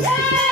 Yeah!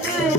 Good.